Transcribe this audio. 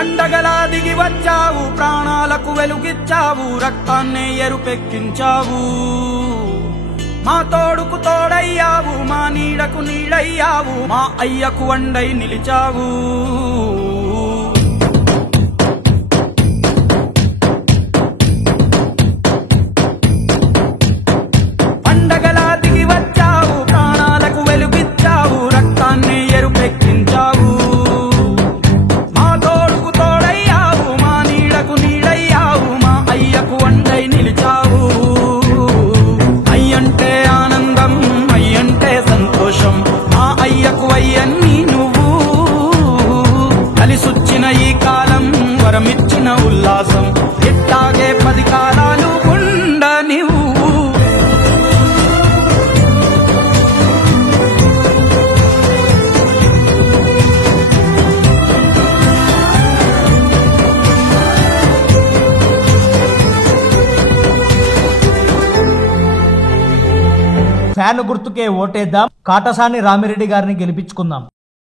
పండగలా దిగి వచ్చావు, ప్రాణాలకు వెలుగిచ్చావు, రక్తాన్నే ఎరుపెక్కించావు. మా తోడుకు తోడయ్యావు, మా నీడకు నీడయ్యావు, మా అయ్యకు వండై నిలిచావు. పండగలా దిగి వచ్చావు, ప్రాణాలకు వెలుగిచ్చావు, రక్తాన్ని ఎరుపెక్కించావు. మా తోడుకు తోడయ్యావు, మా నీడకు నీడయ్యావు, మా అయ్యకు వండై నిలిచావు. అయ్యంటే ఆనందం, అయ్యంటే సంతోషం, మా అయ్యకు అయ్యన్ని నువ్వు. కలిసొచ్చిన ఈ కాలం వరమిచ్చిన ఉల్లాసం, ఇట్టాగే 10 కాలాలు ఉండనివ్వు. ఫ్యాన్ గుర్తుకే ఓటేద్దాం, కాటసాని రామిరెడ్డి గారిని గెలిపించుకుందాం.